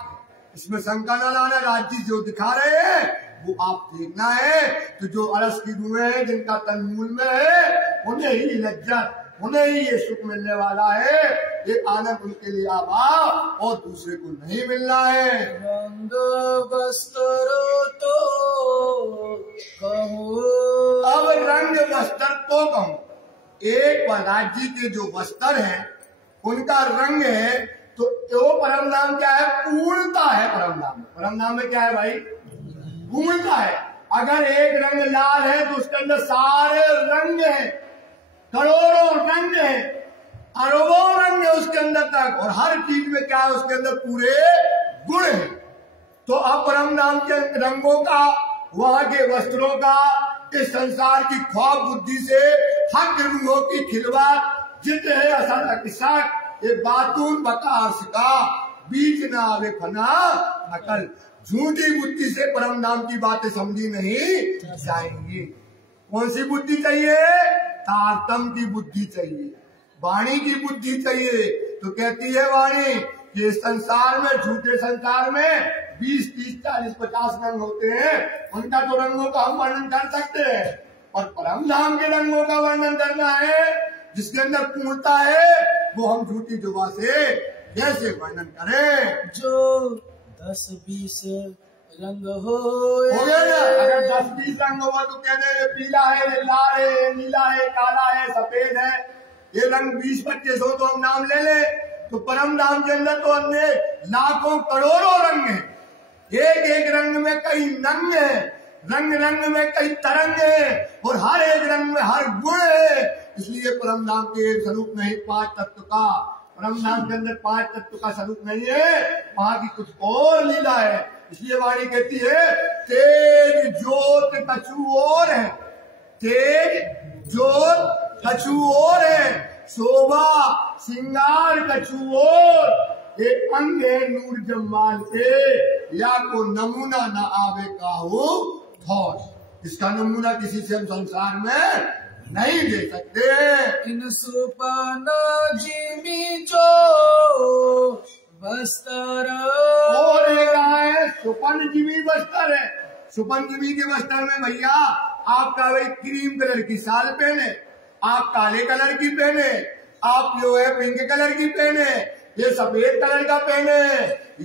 इसमें शंका न लाना। राज्य जो दिखा रहे हैं वो आप देखना है। तो जो अरस की रूहें हैं जिनका तन मूल में है, उन्हें ही लज्जत, उन्हें ही ये सुख मिलने वाला है। ये आनंद उनके लिए आवा और दूसरे को नहीं मिलना है। रंग वस्त्र तो कहो, अब रंग वस्त्र तो कहूं। एक राज्य के जो वस्त्र हैं उनका रंग है, तो वो परम नाम क्या है? पूर्णता है। परम नाम, परम नाम में क्या है भाई? पूर्णता है। अगर एक रंग लाल है तो उसके अंदर सारे रंग हैं, करोड़ों रंग है, अरबों रंग है उसके अंदर तक, और हर चीज में क्या है उसके अंदर पूरे गुण है। तो अब परम धाम के रंगों का, वहां के वस्त्रों का, इस संसार की ख्वाब बुद्धि से हक रूहों की खिलवाड़ जित है असल अकिसाक, ये बातून बतास का बीच ना आवे फना नकल। झूठी बुद्धि से परम नाम की बातें समझी नहीं जाएंगी। कौन सी बुद्धि चाहिए? तारतम की बुद्धि चाहिए, वाणी की बुद्धि चाहिए। तो कहती है वाणी कि इस संसार में, झूठे संसार में 20, 30, 40, 50 रंग होते हैं, उनका तो रंगों का हम वर्णन कर सकते हैं, और परम धाम के रंगों का वर्णन करना है जिसके अंदर पूर्णता है, वो हम झूठी जुबा से कैसे वर्णन करें? जो 10-20 रंग हो गया ना। अगर 10-20 रंग होगा तो कहते हैं पीला है, ये लाल है, ये नीला है, काला है, सफेद है, ये रंग 20-25 हो तो हम नाम ले ले। तो परम धाम के अंदर तो अन्य लाखों करोड़ों रंग है, एक एक रंग में कई नंग है, रंग रंग में कई तरंग है, और हर एक रंग में हर गुण है। इसलिए परम धाम के स्वरूप नहीं 5 तत्व का, परम धाम के अंदर 5 तत्व का स्वरूप नहीं है, वहां की कुछ और लीला है। इसलिए वाणी कहती है तेज जोत कछु और है, तेज जोत कछु और है, शोभा सिंगार कछु और, एक अंग है नूर जमाल के, या को नमूना न आवे काहू थौर। इसका नमूना किसी से हम संसार में नहीं दे सकते। इन सुपाना जिमी जो बस्तर, और एक है सुपन जीवी बस्तर है। सुपन जीवी के बस्तर में भैया आपका वही क्रीम कलर की साल पहने, आप काले कलर की पहने, आप जो है पिंक कलर की पहने, ये सफेद कलर का पहने,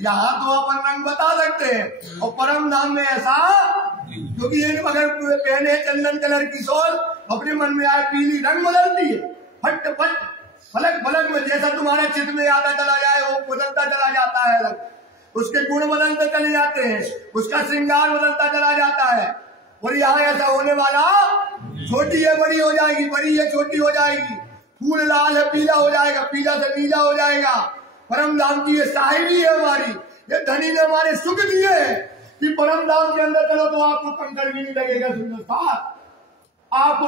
यहाँ तो अपन रंग बता सकते हैं। और परम धाम में ऐसा, क्योंकि ये अगर पहने चंदन कलर की सोल, अपने मन में आए पीली, रंग बदलती है फट फट, फलक फलक में, जैसा तुम्हारे चित्त में आता चला जाए वो बदलता चला जाता है, अलग उसके गुण बदलते चले जाते हैं, उसका श्रृंगार बदलता चला जाता है। और यहाँ ऐसा होने वाला, छोटी है बड़ी हो जाएगी, बड़ी है छोटी हो जाएगी, फूल लाल है पीला हो जाएगा, पीला से नीला हो जाएगा। परम धाम की ये साहिबी है हमारी, ये धनी ने हमारे सुख दिए हैं कि परम धाम के अंदर चलो तो आपको कंकड़ भी नहीं लगेगा सुंदर साथ। आपको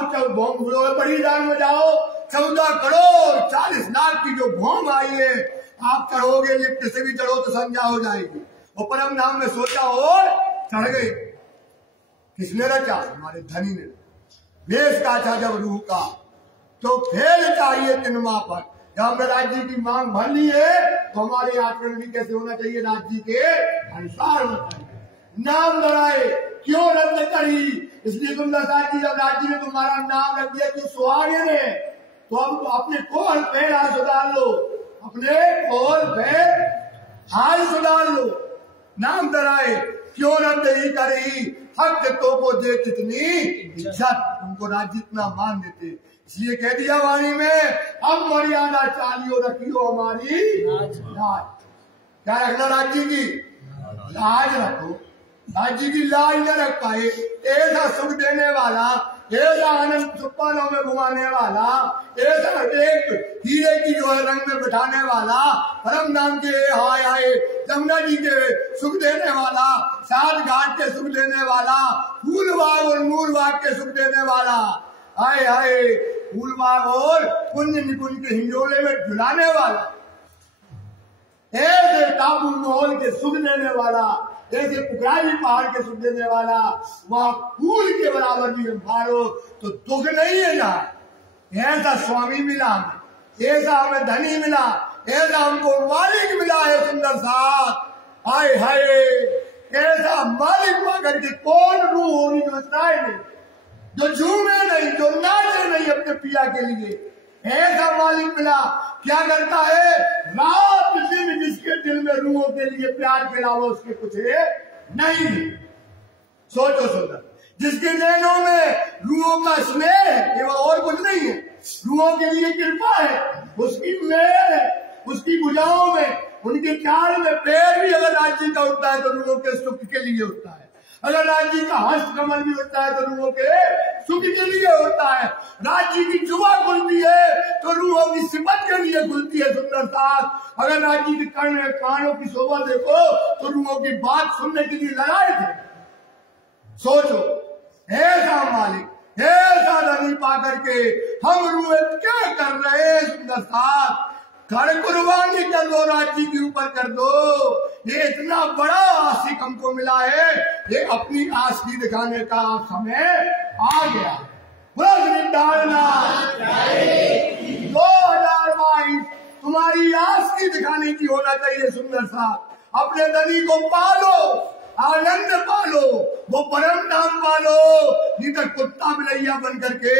बड़ी दान में जाओ, 14 करोड़ 40 लाख की जो भोंग आई है, आप चढ़ोगे, लिफ्ट से भी चढ़ो तो संध्या हो जाएगी। और परम धाम में सोचा और चढ़ गए। किसने रचा? हमारे धनी ने। देश का था जब रूह का, तो फेल चाहिए तिनमा पर। जब हमने राज्य की मांग भर ली है तो हमारे आचरण भी कैसे होना चाहिए? राज्य के अनुसार होना चाहिए। नाम लड़ाए क्यों रद्द करी? इसलिए तुम दास जी, जब राज्य ने तुम्हारा नाम रख दिया क्यों सुहागिन है, तो अब अपने कोल पे हाल सुधार लो, अपने कोल पे हाल सुधार लो। नाम लड़ाए क्यों रद्द ही करी, हक तो को दे कितनी इज्जत, तुमको राज्य इतना मान देते। इसलिए कह दिया वाणी में, अब मर्यादा चालियो रखियो हमारी लाज। क्या रखना? राज्य की लाज रखो, राज्य की लाज न रख पाए। ऐसा सुख देने वाला, ऐसा आनंद सुपानों में घुमाने वाला, ऐसा एक हीरे की जो है रंग में बिठाने वाला, परम नाम के हाय हाय जमुना जी के सुख देने वाला, 7 घाट के सुख देने वाला, फूल बाग और नूर बाग के सुख देने वाला, हाय हाय फूल बाग और पुण्य निकुंज के हिंडोले में झुलाने वाला, ऐसे टापू माहौल के सुख देने वाला, ऐसे पुखराली पहाड़ के सुख देने वाला, वहां फूल के बराबर भी मारो तो दुख नहीं है। यहाँ ऐसा स्वामी मिला हमें, ऐसा हमें धनी मिला, ऐसा हमको मालिक मिला है सुंदर साथ। हाय हाय ऐसा मालिक पाकर के कौन रूह होगी जो इतराए नहीं, जो झूमे नहीं, जो नाचे नहीं अपने पिया के लिए। ऐसा मालिक मिला, क्या करता है? रात दिन जिसके दिल में रूहों के लिए प्यार के अलावा उसके कुछ है नहीं। सोचो सुंदर, जिसके नैनों में रूहों का स्नेह है, केवल और कुछ नहीं है, रूहों के लिए कृपा है, उसकी मेहर है, उसकी भुजाओं में, उनके चाल में पैर भी अगर राज्य का उठता है तो रूहों के सुख के लिए उठता है। अगर राज्य का हस्त कमल भी होता है तो रूहों के सुख के लिए होता है। राज्य की जुबा खुलती है तो रूहों की सिफत के लिए खुलती है। सुंदर साथ अगर राज्य के कानों की शोभा देखो तो रूहों की बात सुनने के लिए लगाए थे। सोचो, ऐसा मालिक ऐसा धनी पा करके हम रूहे क्या कर रहे हैं। सुंदर साथ घर कुर्बानी कर दो, राज्य के ऊपर कर दो। ये इतना बड़ा आशिक हमको मिला है, ये अपनी आशिकी दिखाने का समय आ गया। 2022 तुम्हारी आशिकी दिखाने की होना चाहिए। सुंदर सा अपने धनी को पालो, आनंद पालो, वो परम धाम पालो, नहीं तो कुत्ता बिलैया बन करके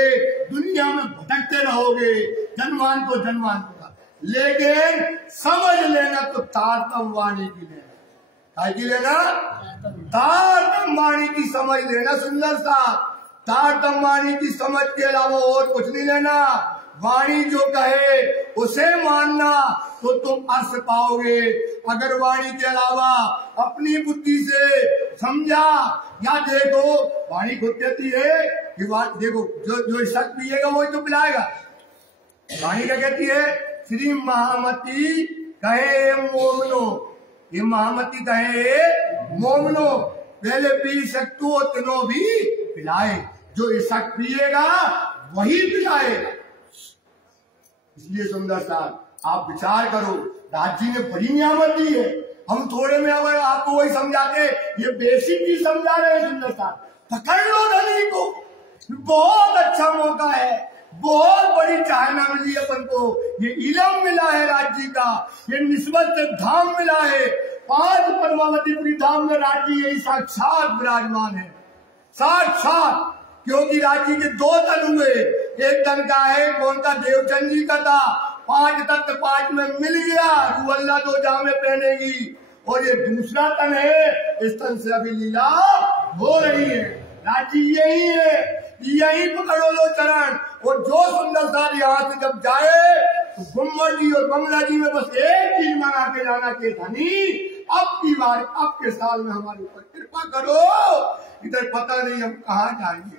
दुनिया में भटकते रहोगे। जनमान तो जनमान होगा, लेकिन समझ लेना तो तारतम वाणी की लेना। काय की लेना? तारतम वाणी की समझ लेना। सुंदर सा तारतम वाणी की समझ के अलावा और कुछ नहीं लेना। वाणी जो कहे उसे मानना तो तुम अर्थ पाओगे। अगर वाणी के अलावा अपनी बुद्धि से समझा या देखो, वाणी खुद कहती है कि देखो जो शक पिएगा वही तो पिलाएगा। वाणी क्या कहती है? श्री महामती कहे मोमनो, ये महामती कहे मोमनो, पहले पी सकतू तीनों भी पिलाए। जो ये शक पिएगा वही पिलाएगा। इसलिए सुंदर साहब आप विचार करो, राज्य ने बड़ी नियामत दी है। हम थोड़े में अगर आपको वही समझाते, ये बेसिक चीज समझा रहे हैं। सुंदर साहब पकड़ लो धनी को, बहुत अच्छा मौका है, बहुत बड़ी चाहना मिली अपन को। ये इलम मिला है राज्य का, ये निस्बत धाम मिला है। 5 पद्मावतीपुरी धाम में राज्य यही साक्षात विराजमान है, साक्षात। क्योंकि राज्य के 2 तन हुए, एक तन का है कौन का? देवचंद जी का था। 5 तत्व 5 में मिल गया, रूह अल्लाह 2 जामे पहनेगी। और ये दूसरा तन है, इस तन से अभी लीला हो रही है। राज्य यही है, यही पकड़ो लो चरण। और जो सुंदर साथ यहाँ से जब जाए तो गुम्बद जी और बंगला जी में बस एक चीज मंगा के जाना के धनी, अब की बार अब के साल में हमारे ऊपर कृपा करो। इधर पता नहीं हम कहाँ जाएंगे,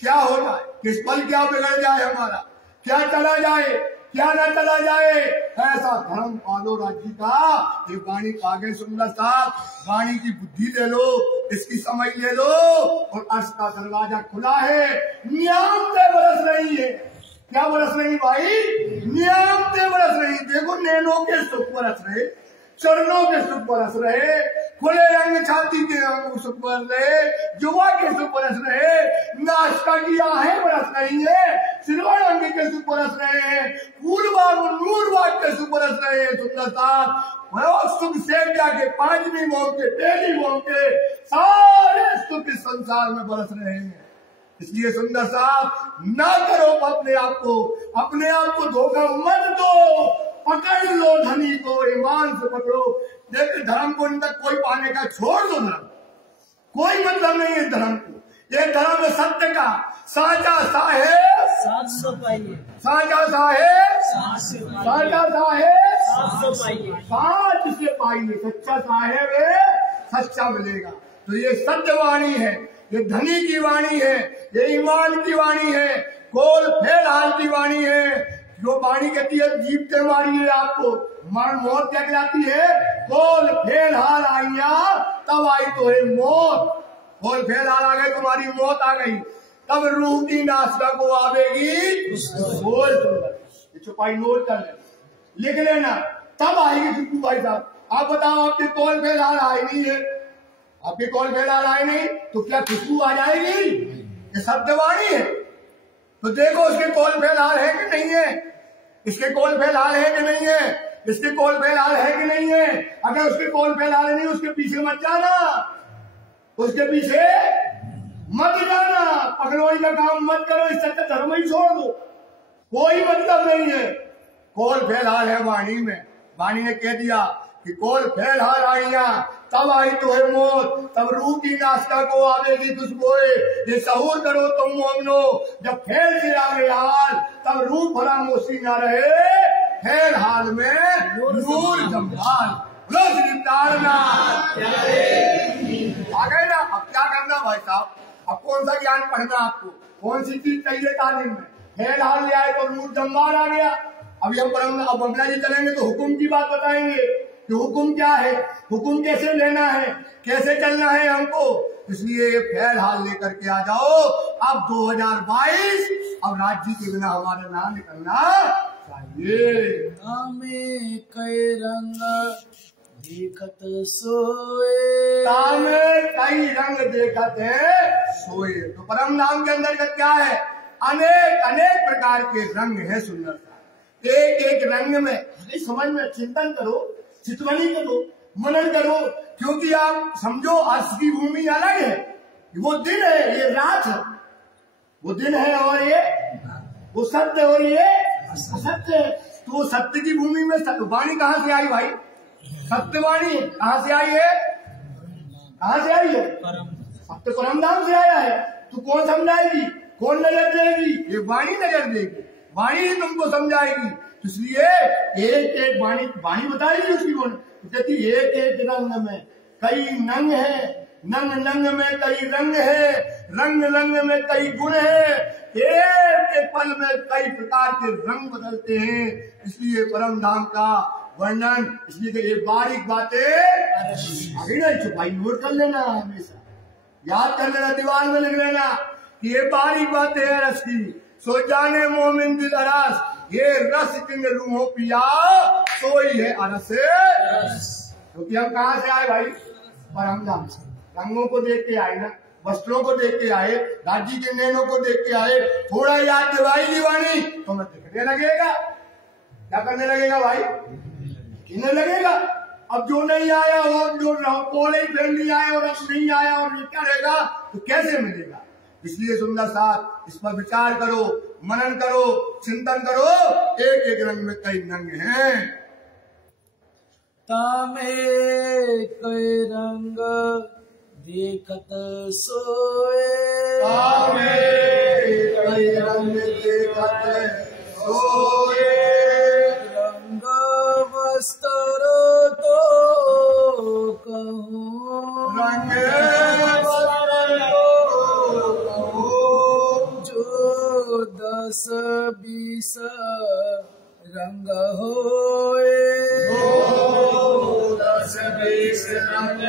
क्या हो जाए, किस पल क्या बिगड़ जाए, हमारा क्या चला जाए, क्या न चला जाए। ऐसा धर्म पालो राज्य का। ये वाणी आगे सुंदर साहब, वाणी की बुद्धि ले लो, इसकी समझ ले लो, और अर्श का दरवाजा खुला है। नियामतें बरस रही है। क्या बरस रही भाई? नियामतें बरस रही। देखो नैनों के सुख बरस रहे, चरणों के सुख बरस रहे, खुले अंग छाती के अंग सुख बरस रहे, युवा के सुख बरस रहे, नाश्ता की आहें बरस रही है, सिरवण अंग के सुख बरस रहे हैं, फूलबाग और नूरबाग के सुख बरस रहे हैं। सुंदर साथ सुख से जाके 5वीं मोम के 1ली मोम के सारे सुख इस संसार में बरस रहे हैं। इसलिए सुंदर साहब ना करो अपने आप को धोखा मत दो। पकड़ लो धनी को, ईमान से पकड़ो। देखिए धर्म को इन तक कोई पाने का छोड़ दो। धर्म कोई मतलब नहीं है धर्म को। ये धर्म है सत्य का। साचा साहेब 700 पाइए, साचा साहेब 700 साचा साहेब 700 पाइए, 5 से पाइए। सच्चा साहेब है, सच्चा मिलेगा। तो ये सत्य वाणी है, ये धनी की वाणी है, ये ईमान की वाणी है, कोल फेल हाल की वाणी है। जो वाणी कहती है जीवते मारिए आपको, मौत क्या कहलाती है? कोल फेल हाल आइया तब आई तो है मौत। कोल फेल हाल आ गई, तुम्हारी मौत आ गई, तब रूह की नासिका को आवेगी। छुपाई नोट कर ले, लिख लेना, तब आएगी सुप्पू भाई साहब। आप बताओ, आपके कॉल फेल हाल आई नहीं है, आपके कॉल फेल हाल आई नहीं तो क्या खुशबू आ जाएगी? ये शब्दवाणी है। तो देखो उसके कॉल फेल हाल है कि नहीं है, इसके कॉल फेल हाल है कि नहीं है, इसके कॉल फेल हाल है कि नहीं है। अगर उसके कॉल फेल हाल नहीं, उसके पीछे मत जाना, उसके पीछे मत जाना, पकड़वाई का काम मत करो। इससे अच्छा धर्म ही छोड़ दो, कोई मतलब नहीं है। कॉल फेल हाल है वाणी में। वाणी ने कह दिया कि कॉल फेल हाल आइया तब आई तो है मौत, तब रूह की नासिका को आवेगी खुशबोए। ये सहूर करो तुम मोमनो, जब फेल से आगे हाल तब रूह फरामोशी ना रहे, फेल हाल में नूर जमाल। रोज नितारना आ गए ना। अब क्या करना? भाई साहब, अब कौन सा ज्ञान पढ़ना आपको, कौन सी चीज चाहिए तालीम में? खेल हाल ले आए तो नूर जम्बार आ गया। अभी हम अब बंगला जी चलेंगे तो हुक्म की बात बताएंगे कि हुक्म क्या है, हुक्म कैसे लेना है, कैसे चलना है हमको। इसलिए ये फैल हाल लेकर के आ जाओ। अब 2022, अब राज्य के बिना हमारा नाम निकलना चाहिए। तामे कई रंग देखत सोए, तामे कई रंग देखत है सोए। तो परम नाम के अंतर्गत क्या है? अनेक अनेक प्रकार के रंग है सुंदरता। एक एक रंग में समझ में चिंतन करो, चितवनी करो, मनन करो, क्योंकि आप समझो अर्श की भूमि अलग है, वो दिन है, ये रात है। वो दिन है और ये वो सत्य और ये असत्य है। तो वो सत्य की भूमि में वाणी कहाँ से आई भाई? सत्यवाणी कहाँ से आई है? कहाँ से आई है? सत्य परम धाम से आया है। तो कौन समझाएगी, कौन नजर देगी? ये वाणी नजर देगी, वाणी ही तुमको समझाएगी। इसलिए एक एक वाणी बताएगी उसकी कौन? कहती एक एक रंग में कई नंग है, नंग नंग में कई रंग है, रंग रंग में कई गुण है, एक एक पल में कई प्रकार के रंग बदलते हैं। इसलिए परम धाम का वर्णन, इसलिए ये बारीक बातें अभी नहीं छुपाई, नोट कर लेना, हमेशा याद कर लेना, दीवार में लिख लेना कि ये बारीक बातें है रस की। सो जाने मोमिन दिल अरस, ये रस किन रूहों पिया, सोई है अरस। क्योंकि हम कहाँ से आए भाई? परम धाम से। रंगों को देख के आए ना, वस्त्रों को देख के आए, राज्य के नैनों को देख के आए। थोड़ा याद दिवाई दीवानी तो मैं दिखने लगेगा। क्या करने लगेगा भाई? इन्हें लगेगा। अब जो नहीं आया और जो पोले फिर नहीं आया और अब नहीं आया और क्या रहेगा तो कैसे मिलेगा? इसलिए सुंदर साथ इस पर विचार करो, मनन करो, चिंतन करो। एक एक रंग में कई रंग हैं। तामे कई रंग देखत सोए, तामे कई रंग देखत सोए, रंग वस्त्र तो कहूँ, रंग वस्त्र तो कहूँ, जो 10-20 रंग होए, 10-20 रंग